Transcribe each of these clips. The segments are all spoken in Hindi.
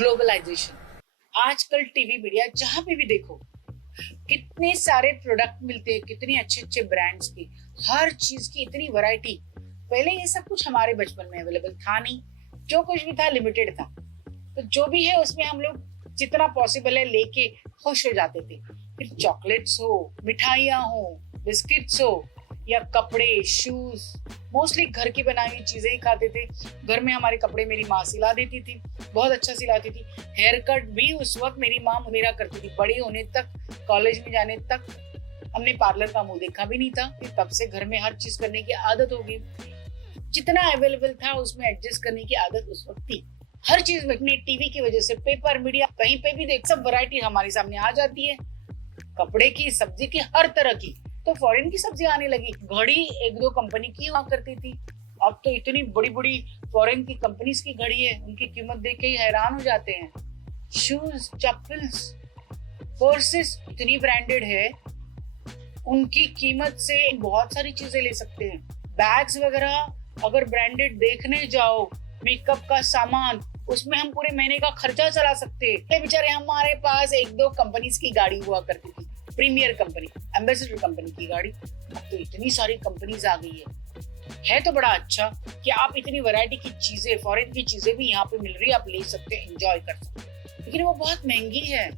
ग्लोबलाइजेशन। आजकल टीवी मीडिया जहां पे भी देखो कितने सारे प्रोडक्ट मिलते हैं, कितने अच्छे अच्छे ब्रांड्स की, हर चीज की इतनी वैरायटी। पहले ये सब कुछ हमारे बचपन में अवेलेबल था नहीं, जो कुछ भी था लिमिटेड था। तो जो भी है उसमें हम लोग जितना पॉसिबल है लेके खुश हो जाते थे। फिर चॉकलेट्स हो, मिठाइयाँ हो, बिस्किट्स हो या कपड़े, शूज, मोस्टली घर की बनाई हुई चीजें ही खाते थे। घर में हमारे कपड़े मेरी माँ सिला देती थी, बहुत अच्छा सिलाती थी। हेयर कट भी उस वक्त मेरी माँ मेरा करती थी। बड़ी होने तक, कॉलेज में जाने तक हमने पार्लर का मुंह देखा भी नहीं था। तब से घर में हर चीज करने की आदत हो गई। जितना अवेलेबल था उसमें एडजस्ट करने की आदत उस वक्त थी। हर चीज में अपने टीवी की वजह से, पेपर मीडिया, कहीं पे भी देख, सब वैरायटी हमारे सामने आ जाती है। कपड़े की, सब्जी की, हर तरह की। तो फॉरेन की सब्जी आने लगी। घड़ी एक दो कंपनी की हुआ करती थी, अब तो इतनी बड़ी बड़ी फॉरेन की कंपनीज की घड़ी है, उनकी कीमत देख के ही हैरान हो जाते हैं। शूज, चप्पल्स, पर्सेस इतनी ब्रांडेड है, उनकी कीमत से बहुत सारी चीजें ले सकते हैं। बैग्स वगैरह अगर ब्रांडेड देखने जाओ, मेकअप का सामान, उसमें हम पूरे महीने का खर्चा चला सकते हैं। बेचारे हमारे पास एक दो कंपनीज की गाड़ी हुआ करती थी, प्रीमियर कंपनी, एम्बेसडर कंपनी की गाड़ी। अब तो इतनी सारी कंपनीज आ गई है तो बड़ा अच्छा कि आप इतनी वैरायटी की चीजें, फॉरेन की चीजें भी यहाँ पे मिल रही है, आप ले सकते हैं, एंजॉय कर सकते हैं। लेकिन वो बहुत महंगी है,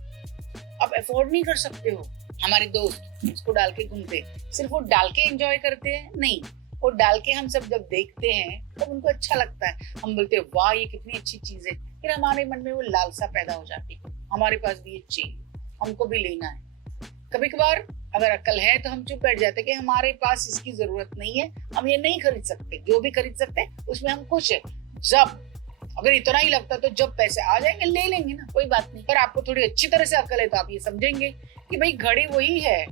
आप अफोर्ड नहीं कर सकते हो। हमारे दोस्त उसको डाल के घूमते, सिर्फ वो डाल के एंजॉय करते हैं, नहीं, वो डाल के हम सब जब देखते हैं तो उनको अच्छा लगता है। हम बोलते हैं वाह ये कितनी अच्छी चीज है, फिर हमारे मन में वो लालसा पैदा हो जाती है, हमारे पास भी ये चाहिए, हमको भी लेना है। कभी कभार अगर अक्ल है तो हम चुप बैठ जाते हैं कि हमारे पास इसकी जरूरत नहीं है, हम ये नहीं खरीद सकते। जो भी खरीद सकते हैं उसमें हम खुश है। जब अगर इतना ही लगता तो जब पैसे आ जाएंगे ले लेंगे ना, कोई बात नहीं। पर आपको थोड़ी अच्छी तरह से अक्ल है तो आप ये समझेंगे कि भाई घड़ी वही है,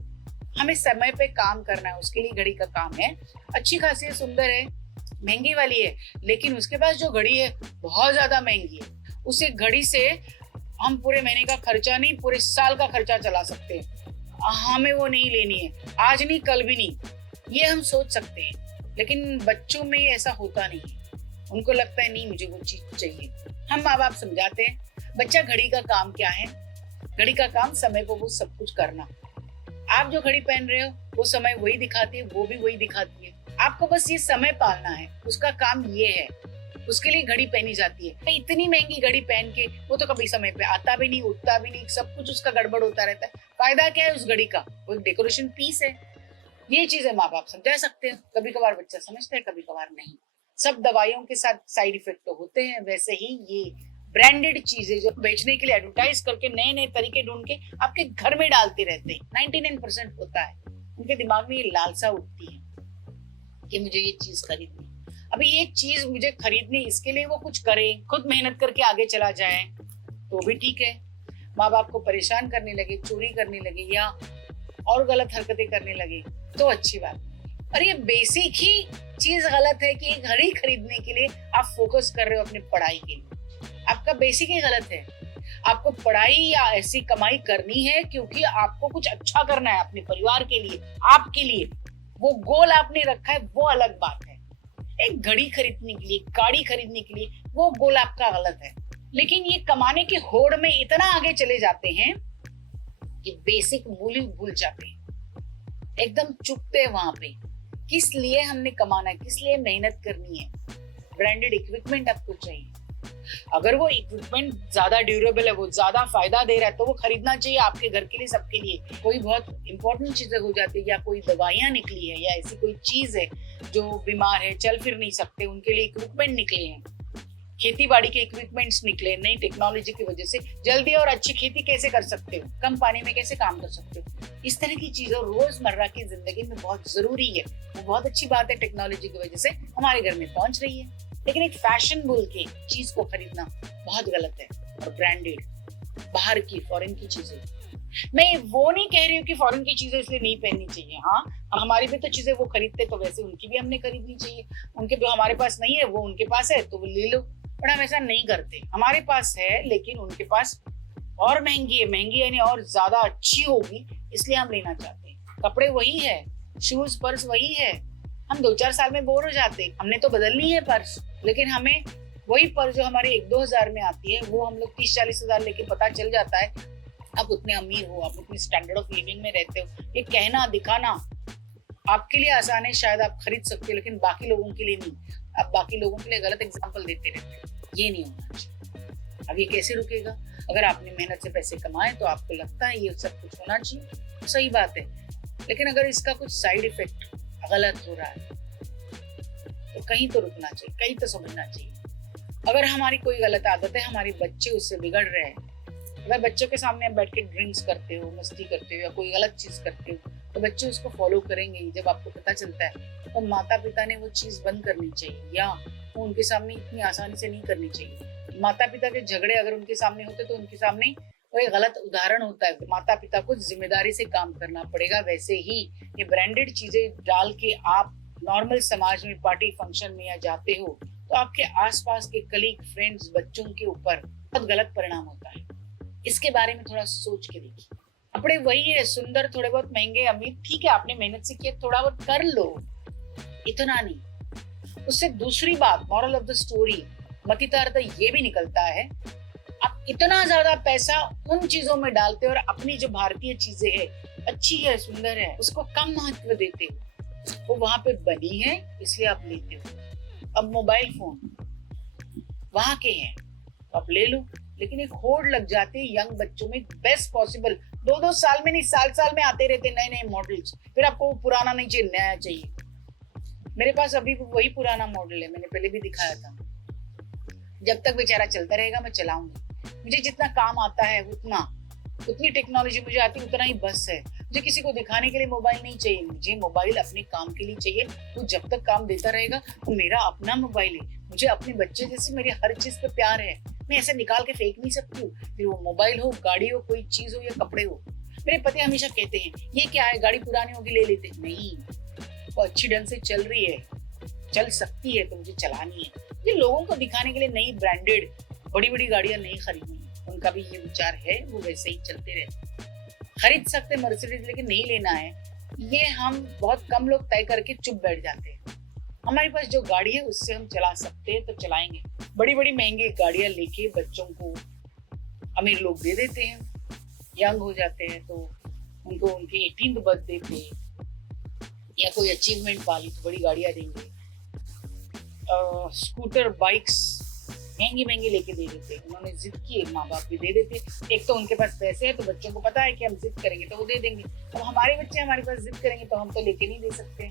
हमें समय पे काम करना है, उसके लिए घड़ी का काम है। अच्छी खासी है, सुंदर है, महंगी वाली है, लेकिन उसके पास जो घड़ी है बहुत ज्यादा महंगी है। उस एक घड़ी से हम पूरे महीने का खर्चा नहीं, पूरे साल का खर्चा चला सकते हैं। हमें वो नहीं लेनी है, आज नहीं कल भी नहीं, ये हम सोच सकते हैं। लेकिन बच्चों में ऐसा होता नहीं है, उनको लगता है नहीं मुझे वो चीज चाहिए। हम माँ बाप समझाते हैं, बच्चा घड़ी का काम क्या है, घड़ी का काम समय को वो सब कुछ करना। आप जो घड़ी पहन रहे हो वो समय वही दिखाती है, वो भी वही दिखाती है। आपको बस ये समय पालना है, उसका काम ये है, उसके लिए घड़ी पहनी जाती है। इतनी महंगी घड़ी पहन के वो तो कभी समय पे आता भी नहीं, उठता भी नहीं, सब कुछ उसका गड़बड़ होता रहता है। फायदा क्या है उस घड़ी का, वो एक डेकोरेशन पीस है। ये चीजें माँ बाप समझा सकते हैं, कभी कभार बच्चा समझता है, कभी कभार नहीं। सब दवाइयों के साथ साइड इफेक्ट तो होते हैं, वैसे ही ये ब्रांडेड चीजें जो बेचने के लिए एडवर्टाइज करके नए नए तरीके ढूंढ के आपके घर में डालते रहते हैं, 99% होता है। उनके दिमाग में ये लालसा उठती है कि मुझे ये चीज खरीदनी। अभी ये चीज मुझे खरीदनी, इसके लिए वो कुछ करे, खुद मेहनत करके आगे चला जाए तो भी ठीक है। माँ बाप को परेशान करने लगे, चोरी करने लगे या और गलत हरकतें करने लगे तो अच्छी बात। और ये बेसिक ही चीज गलत है कि एक घड़ी खरीदने के लिए आप फोकस कर रहे हो अपनी पढ़ाई के लिए, आपका बेसिक ही गलत है। आपको पढ़ाई या ऐसी कमाई करनी है क्योंकि आपको कुछ अच्छा करना है अपने परिवार के लिए, आपके लिए, वो गोल आपने रखा है, वो अलग बात है। एक घड़ी खरीदने के लिए, गाड़ी खरीदने के लिए, वो गोल आपका गलत है। लेकिन ये कमाने की होड़ में इतना आगे चले जाते हैं कि बेसिक मूल्य भूल जाते हैं, एकदम चुकते हैं वहां पे। किस लिए हमने कमाना है, किस लिए मेहनत करनी है। ब्रांडेड इक्विपमेंट आपको चाहिए, अगर वो इक्विपमेंट ज्यादा ड्यूरेबल है, वो ज्यादा फायदा दे रहा है तो वो खरीदना चाहिए आपके घर के लिए, सबके लिए। कोई बहुत इंपॉर्टेंट चीजें हो जाती है या कोई दवाइयां निकली है या ऐसी कोई चीज है जो बीमार है, चल फिर नहीं सकते, उनके लिए इक्विपमेंट निकले हैं, खेती बाड़ी के इक्विपमेंट्स निकले, नई टेक्नोलॉजी की वजह से जल्दी और अच्छी खेती कैसे कर सकते हो, कम पानी में कैसे काम कर सकते हो, इस तरह की चीजें रोजमर्रा की जिंदगी में बहुत जरूरी है। वो बहुत अच्छी बात है, टेक्नोलॉजी की वजह से हमारे घर में पहुंच रही है। लेकिन एक फैशन बोल के चीज को खरीदना बहुत गलत है। और ब्रांडेड, बाहर की, फॉरेन की चीजें, मैं वो नहीं कह रही हूँ कि फॉरेन की चीजें इसलिए नहीं पहननी चाहिए। हाँ, हमारी भी तो चीजें वो खरीदते तो वैसे उनकी भी हमने खरीदनी चाहिए। उनके जो हमारे पास नहीं है वो उनके पास है तो वो ले लो, पर हम ऐसा नहीं करते। हमारे पास है लेकिन उनके पास और महंगी है, महंगी यानी और ज्यादा अच्छी होगी, इसलिए हम लेना चाहते हैं। कपड़े वही है, शूज, पर्स वही है, हम 2-4 साल में बोर हो जाते। हमने तो बदलनी है पर्स, लेकिन हमें वही पर जो हमारे 1-2 हजार में आती है वो हम लोग 30-40 हजार लेके पता चल जाता है आप उतने अमीर हो, आप उतनी स्टैंडर्ड ऑफ लिविंग में रहते हो। ये कहना दिखाना आपके लिए आसान है, शायद आप खरीद सकते हो, लेकिन बाकी लोगों के लिए नहीं। आप बाकी लोगों के लिए गलत एग्जाम्पल देते रहते हो, ये नहीं होना चाहिए। अब ये कैसे रुकेगा? अगर आपने मेहनत से पैसे कमाए तो आपको लगता है ये सब कुछ होना चाहिए, सही बात है। लेकिन अगर इसका कुछ साइड इफेक्ट गलत हो रहा है तो कहीं तो रुकना चाहिए, कहीं तो समझना चाहिए। अगर हमारी कोई गलत आदत है, हमारे बच्चे उससे बिगड़ रहे हैं, अगर बच्चों के सामने आप बैठ के ड्रिंक्स करते हो, मस्ती करते हो या कोई गलत चीज करते हो, तो बच्चे उसको फॉलो करेंगे। जब आपको पता चलता है तो माता पिता ने वो चीज बंद करनी चाहिए, या वो उनके सामने इतनी आसानी से नहीं करनी चाहिए। माता पिता के झगड़े अगर उनके सामने होते तो उनके सामने वो एक गलत उदाहरण होता है। माता पिता को जिम्मेदारी से काम करना पड़ेगा। वैसे ही ये ब्रांडेड चीजें डाल के आप नॉर्मल समाज में पार्टी फंक्शन में या जाते हो तो आपके आसपास के कलीग, फ्रेंड्स, बच्चों के ऊपर बहुत गलत परिणाम होता है। इसके बारे में थोड़ा सोच के देखिए। कपड़े वही है, सुंदर, थोड़े बहुत महंगे, अमीर, ठीक है, आपने मेहनत से किया, थोड़ा बहुत कर लो, इतना नहीं। उससे दूसरी बात, मॉरल ऑफ द स्टोरी, मतितार्थ ये भी निकलता है, आप इतना ज्यादा पैसा उन चीजों में डालते हो और अपनी जो भारतीय चीजें है, अच्छी है, सुंदर है, उसको कम महत्व देते हो। वो वहां पे बनी है इसलिए आप लेते हो। अब मोबाइल फोन वहां के हैं तो आप ले लो, लेकिन एक होड़ लग जाती है यंग बच्चों में, बेस्ट पॉसिबल 2-2 साल में नहीं, साल में आते रहते नए नए मॉडल्स। फिर आपको वो पुराना नहीं चाहिए, नया चाहिए। मेरे पास अभी वही पुराना मॉडल है, मैंने पहले भी दिखाया था। जब तक बेचारा चलता रहेगा मैं चलाऊंगी। मुझे जितना काम आता है उतनी टेक्नोलॉजी मुझे आती है, उतना ही बस है। मुझे किसी को दिखाने के लिए मोबाइल नहीं चाहिए, मुझे मोबाइल अपने काम के लिए चाहिए। वो जब तक काम देता रहेगा वो मेरा अपना मोबाइल है। मुझे अपने बच्चे जैसे मेरी हर चीज पे प्यार है, मैं ऐसे निकाल के फेंक नहीं सकती हूँ। फिर वो मोबाइल हो, गाड़ी हो, कोई चीज हो या कपड़े हो। मेरे पति हमेशा कहते हैं ये क्या है, गाड़ी पुरानी होगी ले लेते। नहीं, वो अच्छी ढंग से चल रही है, चल सकती है तो मुझे चलानी है। ये लोगों को दिखाने के लिए नई ब्रांडेड बड़ी बड़ी गाड़ियां नहीं खरीदनी। उनका भी ये विचार है, वो वैसे ही चलते रहते। खरीद सकते मर्सिडीज, लेकिन नहीं लेना है, ये हम बहुत कम लोग तय करके चुप बैठ जाते हैं। हमारे पास जो गाड़ी है उससे हम चला सकते हैं तो चलाएंगे। बड़ी बड़ी महंगी गाड़ियां लेके बच्चों को अमीर लोग दे देते हैं, यंग हो जाते हैं तो उनको उनके 18th बर्थडे पे या कोई अचीवमेंट पा ली तो बड़ी गाड़ियां देंगे। स्कूटर, बाइक्स महंगी महंगी लेके दे देते हैं। उन्होंने जिद की, माँ बाप भी दे देते। एक तो उनके पास पैसे है तो बच्चों को पता है कि हम जिद करेंगे तो वो दे देंगे। अब हमारे बच्चे हमारे पास जिद करेंगे तो हम तो लेके नहीं दे सकते,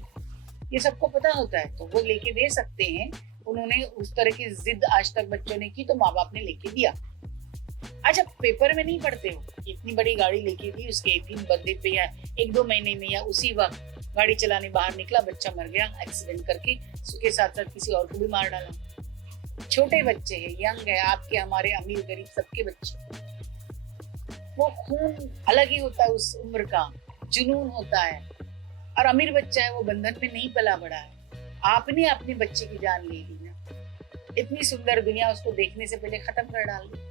ये सबको पता होता है, तो वो लेके दे सकते हैं। उन्होंने उस तरह की जिद आज तक बच्चों ने की तो माँ बाप ने लेके दिया। आज आप पेपर में नहीं पढ़ते हो, इतनी बड़ी गाड़ी लेके दी, उसके 18 बर्थडे पे या 1-2 महीने में या उसी वक्त गाड़ी चलाने बाहर निकला, बच्चा मर गया एक्सीडेंट करके, उसके साथ साथ किसी और को भी मार डाला। छोटे बच्चे हैं, यंग है, आपके, हमारे, अमीर गरीब सबके बच्चे। वो खून अलग ही होता है, उस उम्र का जुनून होता है। और अमीर बच्चा है, वो बंधन में नहीं पला बड़ा है। आपने अपने बच्चे की जान ले ली ना, इतनी सुंदर दुनिया उसको देखने से पहले खत्म कर डाल दी।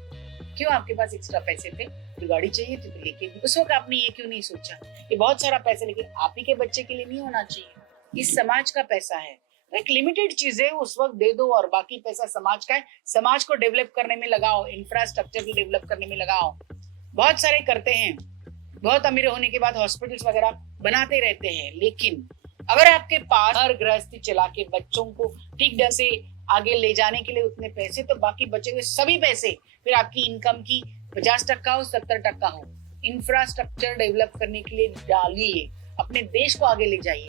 क्यों? आपके पास एक्स्ट्रा पैसे थे, तो गाड़ी चाहिए थी तो लेके दी। उस वक्त आपने ये क्यों नहीं सोचा कि बहुत सारा पैसा लेकिन आप ही के बच्चे के लिए नहीं होना चाहिए, इस समाज का पैसा है। एक लिमिटेड चीजें उस वक्त दे दो और बाकी पैसा समाज का है। समाज को डेवलप करने में लगाओ, इंफ्रास्ट्रक्चर को डेवलप करने में लगाओ। बहुत सारे करते हैं, बहुत अमीर होने के बाद हॉस्पिटल्स वगैरह बनाते रहते हैं, लेकिन अगर आपके पास हर गृहस्थी चला के बच्चों को ठीक ढंग से आगे ले जाने के लिए उतने पैसे, तो बाकी बचे हुए सभी पैसे फिर आपकी इनकम की 50% हो, 70% हो, इंफ्रास्ट्रक्चर डेवलप करने के लिए डालिए, अपने देश को आगे ले जाइए।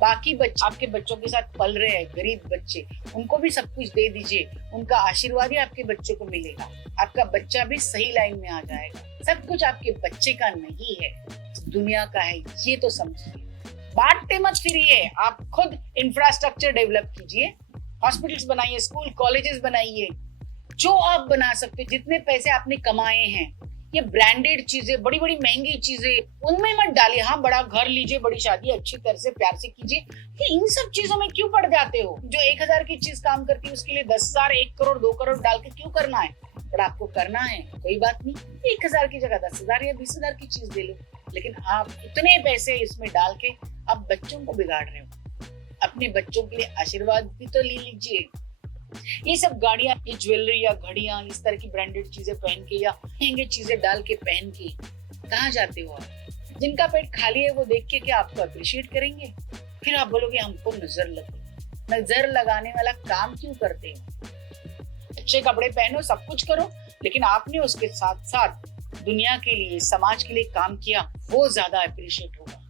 बाकी बच्चे आपके बच्चों के साथ पल रहे हैं, गरीब बच्चे, उनको भी सब कुछ दे दीजिए, उनका आशीर्वाद ही आपके बच्चों को मिलेगा, आपका बच्चा भी सही लाइन में आ जाएगा। सब कुछ आपके बच्चे का नहीं है, दुनिया का है, ये तो समझिए। बांटते मत फिरिए, आप खुद इंफ्रास्ट्रक्चर डेवलप कीजिए, हॉस्पिटल्स बनाइए, स्कूल कॉलेजेस बनाइए, जो आप बना सकते। जितने पैसे आपने कमाए हैं, ये ब्रांडेड चीजें, बड़ी बड़ी महंगी चीजें, उनमें मत डालिए। हाँ, बड़ा घर लीजिए, बड़ी शादी अच्छी तरह से प्यार से कीजिए, कि इन सब चीजों में क्यों पड़ जाते हो? जो 1000 की चीज काम करती है उसके लिए 10,000, 1 करोड़, 2 करोड़ डाल के क्यों करना है? पर आपको करना है, कोई बात नहीं, 1000 की जगह 10,000 या 20,000 की चीज दे लो, लेकिन आप इतने पैसे इसमें डाल के आप बच्चों को बिगाड़ रहे हो। अपने बच्चों के लिए आशीर्वाद भी तो ले लीजिए। ये सब गाड़ियां, ये ज्वेलरी या घड़ियां, इस तरह की ब्रांडेड चीजें पहन के या महंगे चीजें डाल के पहन के कहाँ जाते हो आप? जिनका पेट खाली है वो देख के क्या आपको अप्रिशिएट करेंगे? फिर आप बोलोगे हमको नजर लगी। नजर लगाने वाला काम क्यों करते हो? अच्छे कपड़े पहनो, सब कुछ करो, लेकिन आपने उसके साथ साथ दुनिया के लिए, समाज के लिए काम किया, वो ज्यादा अप्रिशिएट होगा।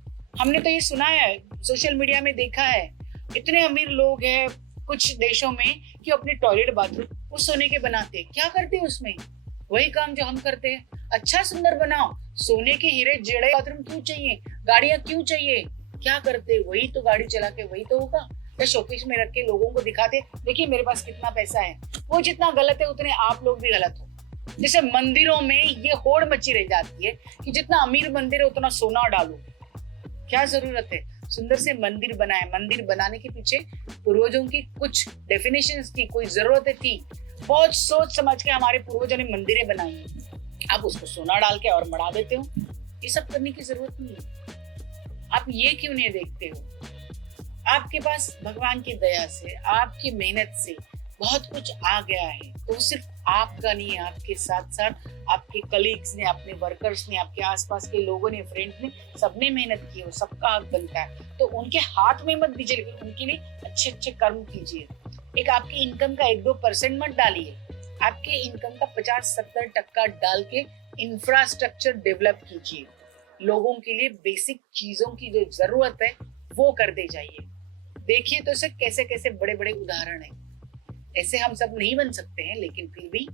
हमने तो ये सुना है, सोशल मीडिया में देखा है, इतने अमीर लोग हैं कुछ देशों में कि अपने टॉयलेट बाथरूम वो सोने के बनाते हैं। क्या करते हैं उसमें? वही काम जो हम करते हैं। अच्छा सुंदर बनाओ, सोने के हीरे जड़े बाथरूम क्यों चाहिए? गाड़ियां क्यों चाहिए? क्या करते? वही तो गाड़ी चला के वही तो होगा, या शोकेस में रख के लोगों को दिखाते, देखिए मेरे पास कितना पैसा है। वो जितना गलत है उतने आप लोग भी गलत हो। जैसे मंदिरों में ये होड़ मची रह जाती है कि जितना अमीर मंदिर है उतना सोना डालो। क्या जरूरत है? सुंदर से मंदिर बनाए। मंदिर बनाने के पीछे पूर्वजों की कुछ डेफिनेशंस थी, कोई जरूरतें थी, बहुत सोच समझ के हमारे पूर्वजों ने मंदिरें बनाई हैं। आप उसको सोना डाल के और बढ़ा देते हो। ये सब करने की जरूरत नहीं है। आप ये क्यों नहीं देखते हो? आपके पास भगवान की दया से, आपकी मेहनत से बहुत कुछ आ गया है, तो सिर्फ आपका नहीं है, आपके साथ साथ आपके कलीग्स ने, अपने वर्कर्स ने, आपके आसपास के लोगों ने, फ्रेंड्स ने, सबने मेहनत की हो, सबका हक बनता है। तो उनके हाथ में मत दीजिए, लेकिन उनके लिए अच्छे अच्छे कर्म कीजिए। एक आपकी इनकम का 1-2% मत डालिए, आपके इनकम का 50-70% डाल के इंफ्रास्ट्रक्चर डेवलप कीजिए। लोगों के लिए बेसिक चीजों की जो जरूरत है वो करते जाइए। देखिए तो सर कैसे कैसे बड़े बड़े उदाहरण हैं। ऐसे हम सब नहीं बन सकते हैं, लेकिन फिर भी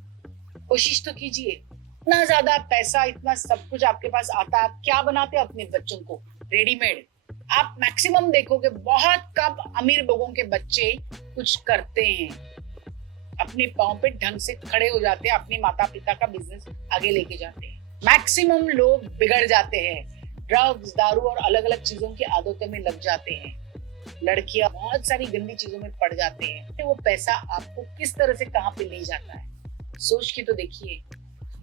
कोशिश तो कीजिए। इतना ज्यादा पैसा, इतना सब कुछ आपके पास आता, आप क्या बनाते हैं अपने बच्चों को? रेडीमेड। आप मैक्सिमम देखोगे बहुत कम अमीर लोगों के बच्चे कुछ करते हैं, अपने पांव पे ढंग से खड़े हो जाते हैं, अपने माता पिता का बिजनेस आगे लेके जाते हैं। मैक्सिमम लोग बिगड़ जाते हैं, ड्रग्स, दारू और अलग अलग चीजों की आदतों में लग जाते हैं। लड़कियां बहुत सारी गंदी चीजों में पड़ जाते हैं। तो वो पैसा आपको किस तरह से कहां पे ले जाता है, सोच के तो देखिए।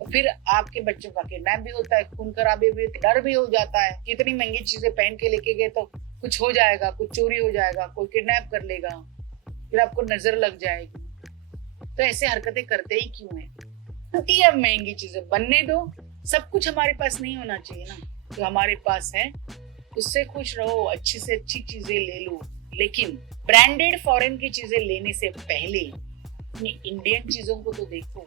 और फिर आपके बच्चों का किडनैप भी होता है, खून खराबे भी, डर भी हो जाता है। कितनी महंगी चीजें पहन के लेके गए तो कुछ हो जाएगा, कुछ चोरी हो जाएगा, कोई किडनैप कर लेगा, फिर आपको नजर लग जाएगी। तो ऐसे हरकतें करते ही क्यों है? क्योंकि अब महंगी चीजें बनने दो। सब कुछ हमारे पास नहीं होना चाहिए ना, जो हमारे पास है उससे खुश रहो, अच्छी से अच्छी चीजें ले लो। लेकिन ब्रांडेड फॉरेन की चीजें लेने से पहले अपनी इंडियन चीजों को तो देखो।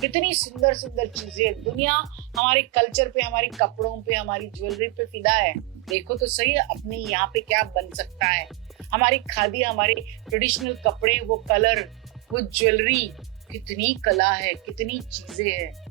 कितनी सुंदर सुंदर चीजें, दुनिया हमारे कल्चर पे, हमारे कपड़ों पे, हमारी ज्वेलरी पे फिदा है। देखो तो सही अपने यहाँ पे क्या बन सकता है। हमारी खादी, हमारे ट्रेडिशनल कपड़े, वो कलर, वो ज्वेलरी, कितनी कला है, कितनी चीजें हैं,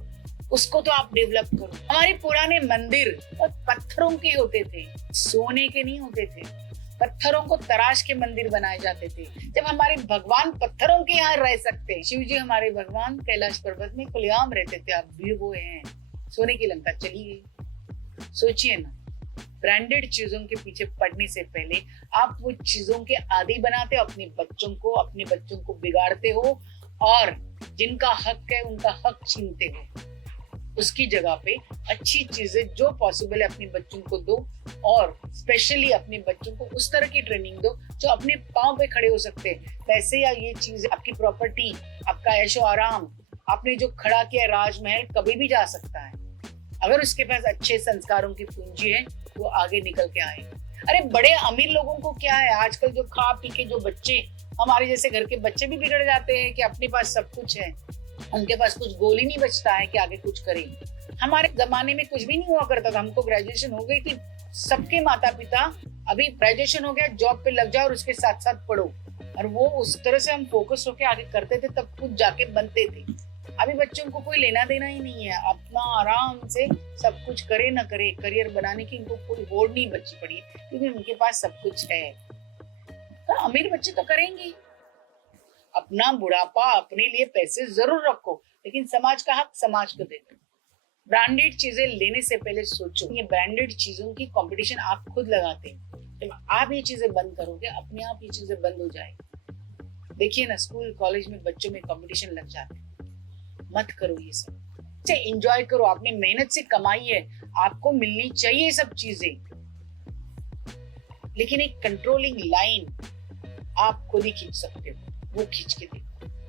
उसको तो आप डेवलप करो। हमारे पुराने मंदिर और पत्थरों के होते थे, सोने के नहीं होते थे। पत्थरों को तराश के मंदिर बनाए जाते थे। जब हमारे भगवान पत्थरों के यहाँ रह सकते हैं, शिव जी हमारे भगवान कैलाश पर्वत में खुलेआम रहते थे, आप भीड़ वो हैं, सोने की लंका चली गई। सोचिए ना, ब्रांडेड चीजों के पीछे पड़ने से पहले आप वो चीजों के आदी बनाते हो, अपने बच्चों को बिगाड़ते हो, और जिनका हक है उनका हक छीनते हो। उसकी जगह पे अच्छी चीजें जो पॉसिबल है अपने बच्चों को दो, और स्पेशली अपने बच्चों को उस तरह की ट्रेनिंग दो जो अपने पांव पे खड़े हो सकते हैं। पैसे या ये चीज, आपकी प्रॉपर्टी, आपका ऐशो आराम, आपने जो खड़ा किया राजमहल कभी भी जा सकता है। अगर उसके पास अच्छे संस्कारों की पूंजी है वो आगे निकल के आएगा। अरे बड़े अमीर लोगों को क्या है, आजकल जो खा पी के जो बच्चे, हमारे जैसे घर के बच्चे भी बिगड़ जाते हैं कि अपने पास सब कुछ है, उनके पास कुछ गोल ही नहीं बचता है कि आगे कुछ करें। हमारे जमाने में कुछ भी नहीं हुआ करता था, हमको ग्रेजुएशन हो गई थी, सबके माता पिता अभी ग्रेजुएशन हो गया, जॉब पे लग जाओ और उसके साथ साथ पढ़ो, और वो उस तरह से हम फोकस होके आगे करते थे, तब कुछ जाके बनते थे। अभी बच्चों को कोई लेना देना ही नहीं है, अपना आराम से सब कुछ करे ना करे, करियर बनाने की इनको कोई होड़ नहीं बची पड़ी, क्योंकि उनके पास सब कुछ है। तो अमीर बच्चे तो करेंगे। अपना बुढ़ापा अपने लिए पैसे जरूर रखो, लेकिन समाज का हक समाज को दे दो। ब्रांडेड चीजें लेने से पहले सोचो। ये ब्रांडेड चीजों की कंपटीशन आप खुद लगाते हैं, जब आप ये चीजें बंद करोगे अपने आप ये चीजें बंद हो जाएगी। देखिए ना, स्कूल कॉलेज में बच्चों में कंपटीशन लग जाते हैं। मत करो ये सब, एंजॉय करो, आपने मेहनत से कमाई है, आपको मिलनी चाहिए सब चीजें, लेकिन एक कंट्रोलिंग लाइन आप खुद ही खींच सकते हो, वो खींच के देखो।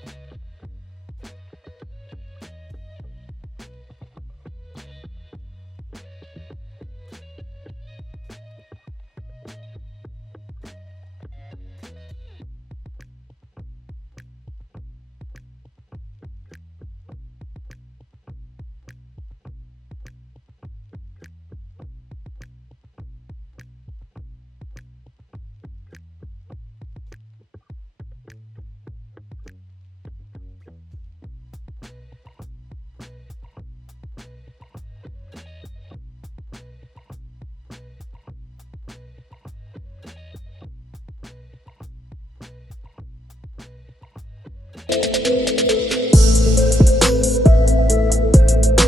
धन्यवाद।